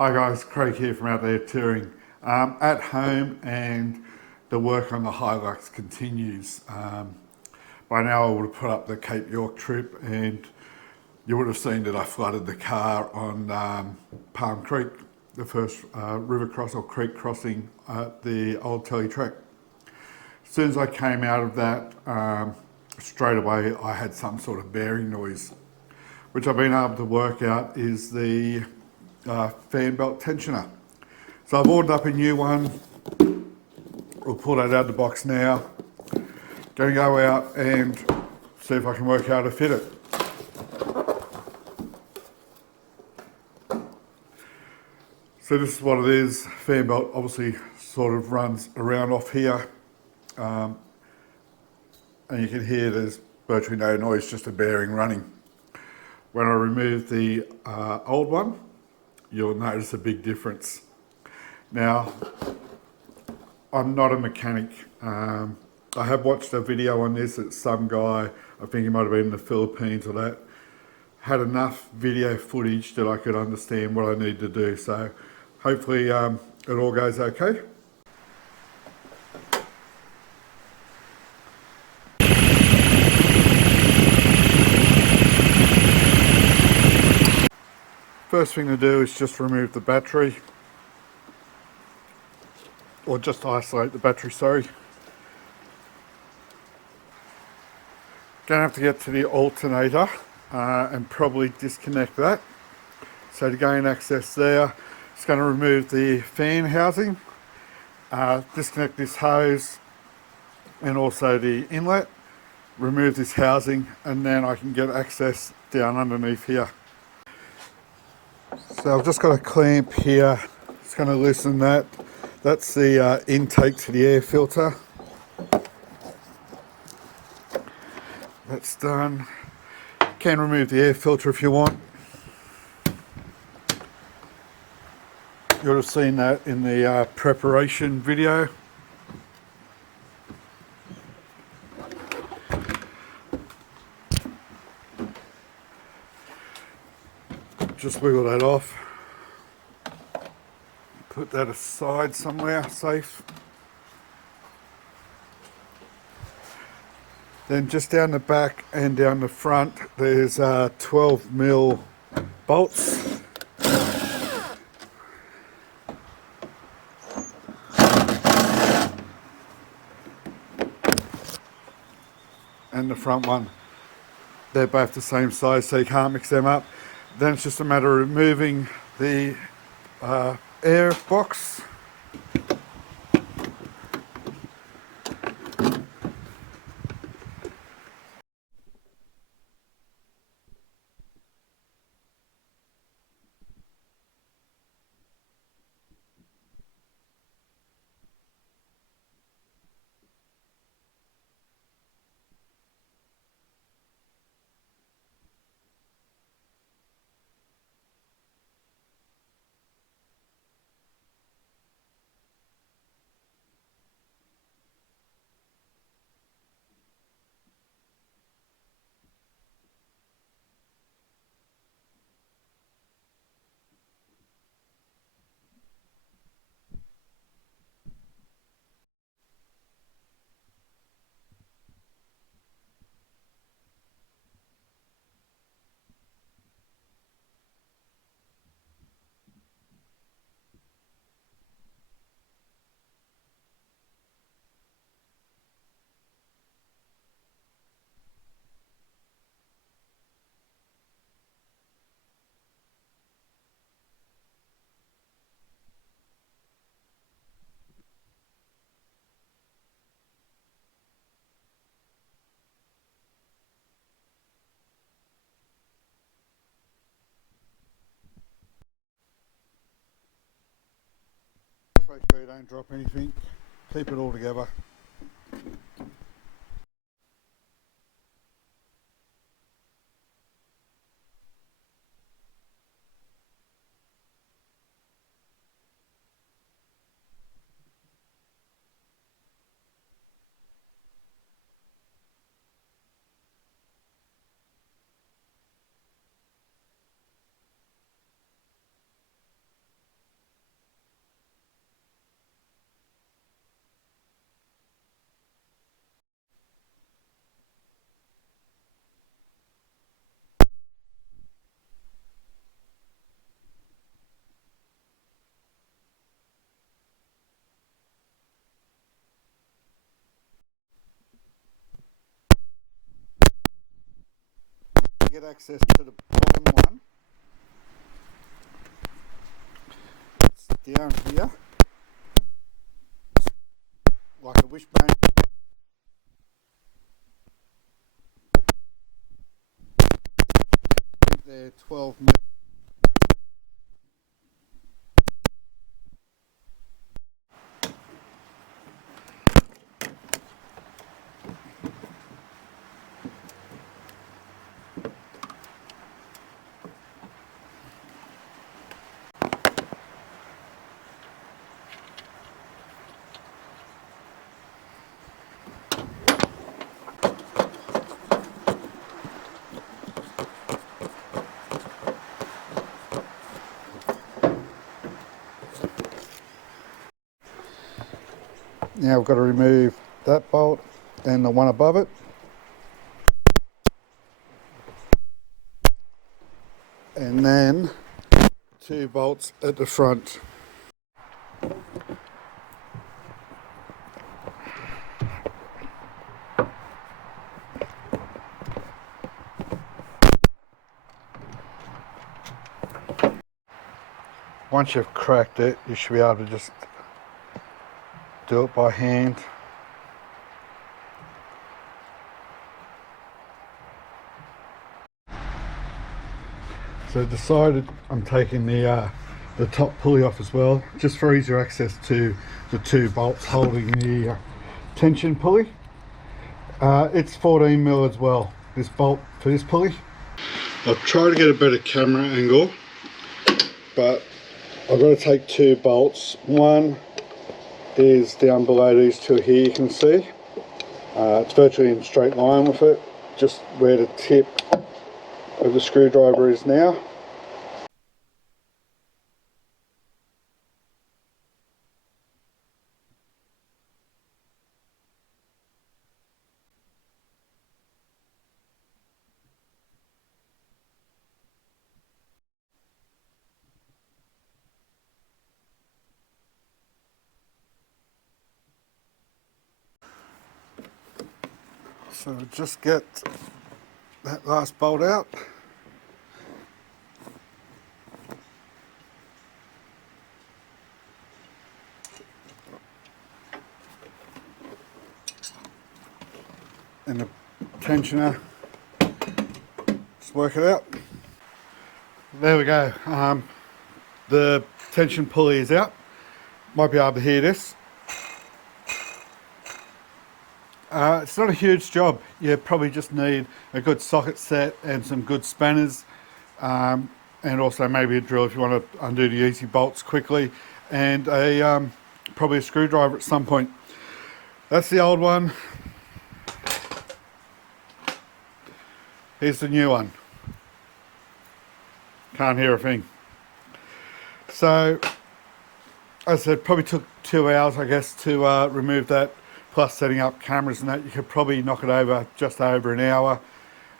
Hi guys, Craig here from Out There Touring. At home, and the work on the Hilux continues. By now I would have put up the Cape York trip, and you would have seen that I flooded the car on Palm Creek, the first river cross or creek crossing at the old Telly track. As soon as I came out of that, straight away I had some sort of bearing noise, which I've been able to work out is the fan belt tensioner. So I've ordered up a new one. We'll pull that out of the box now. Going to go out and see if I can work out how to fit it. So this is what it is. Fan belt obviously sort of runs around off here. And you can hear there's virtually no noise, just a bearing running. When I remove the old one, you'll notice a big difference. Now, I'm not a mechanic. I have watched a video on this that some guy, I think he might have been in the Philippines or that, had enough video footage that I could understand what I need to do. So hopefully it all goes okay. First thing to do is just remove the battery, or just isolate the battery, sorry. Gonna have to get to the alternator and probably disconnect that. So to gain access there, it's going to remove the fan housing, disconnect this hose and also the inlet, remove this housing, and then I can get access down underneath here. So I've just got a clamp here. It's going to loosen that. That's the intake to the air filter. That's done. You can remove the air filter if you want. You would have seen that in the preparation video. Just wiggle that off. Put that aside somewhere safe. Then just down the back and down the front, there's 12mm bolts. And the front one. They're both the same size, so you can't mix them up. Then it's just a matter of removing the air box. Make sure you don't drop anything. Keep it all together. get access to the bottom one. It's down here, like a wishbone. They're 12 mil. Now we've got to remove that bolt and the one above it. And then 2 bolts at the front. Once you've cracked it, you should be able to just do it by hand. So I decided I'm taking the top pulley off as well, just for easier access to the 2 bolts holding the tension pulley. It's 14 mil as well, this bolt for this pulley. I'll try to get a better camera angle, but I've got to take 2 bolts. One is down below these 2 here, you can see. It's virtually in straight line with it, just where the tip of the screwdriver is now. So just get that last bolt out. And the tensioner, just work it out. There we go. The tension pulley is out. Might be able to hear this. It's not a huge job. You probably just need a good socket set and some good spanners, and also maybe a drill if you want to undo the easy bolts quickly, and probably a screwdriver at some point. That's the old one. Here's the new one. Can't hear a thing. So, as I said, probably took 2 hours, I guess, to remove that, plus setting up cameras and that. You could probably knock it over just over an hour,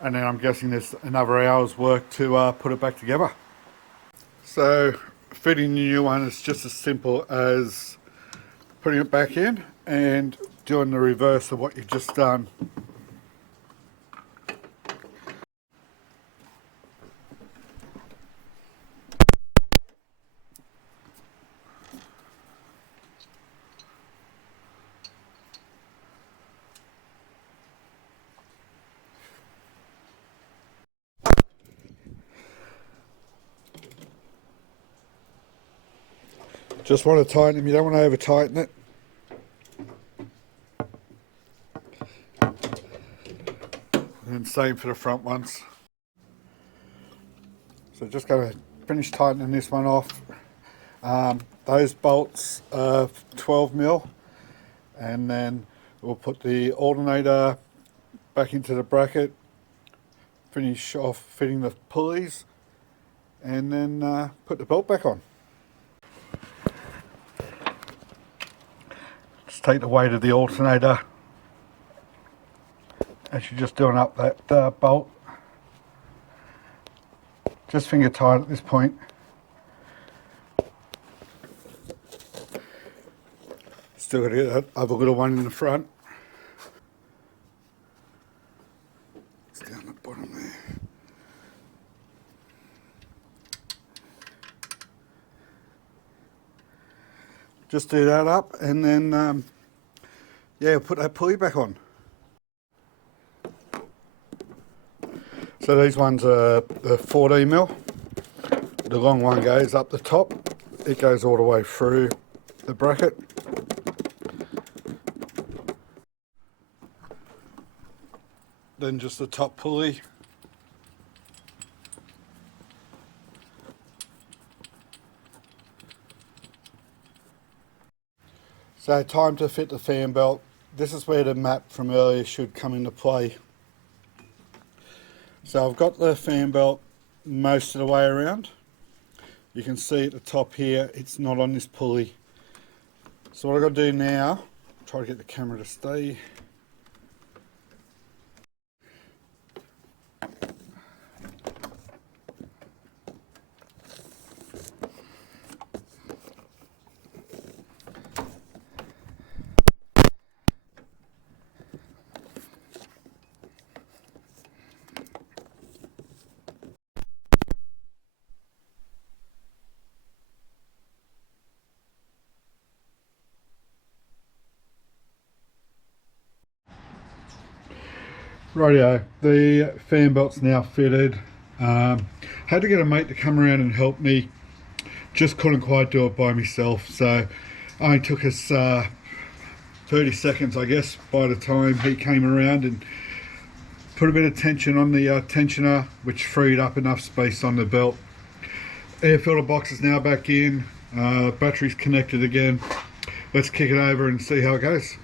and then I'm guessing there's another hour's work to put it back together. So, fitting the new one is just as simple as putting it back in and doing the reverse of what you've just done. Just want to tighten them, you don't want to over tighten it. And same for the front ones. So just going to finish tightening this one off. Those bolts are 12 mil, and then we'll put the alternator back into the bracket, finish off fitting the pulleys, and then put the belt back on. Just take the weight of the alternator as you're just doing up that bolt. Just finger tight at this point. Still got to get that other little one in the front. It's down the bottom there. Just do that up and then, yeah, put that pulley back on. So these ones are the 14mm. The long one goes up the top. It goes all the way through the bracket. Then just the top pulley. So time to fit the fan belt. This is where the map from earlier should come into play. So I've got the fan belt most of the way around. You can see at the top here, it's not on this pulley. So what I've got to do now, try to get the camera to stay. Rightio, the fan belt's now fitted. Had to get a mate to come around and help me. Just couldn't quite do it by myself, so it only took us 30 seconds, I guess, by the time he came around and put a bit of tension on the tensioner, which freed up enough space on the belt. Air filter box is now back in, battery's connected again. Let's kick it over and see how it goes.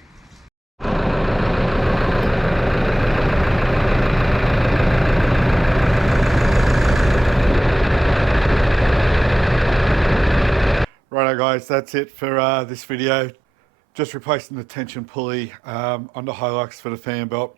Righto guys, that's it for this video. Just replacing the tension pulley on the Hilux for the fan belt.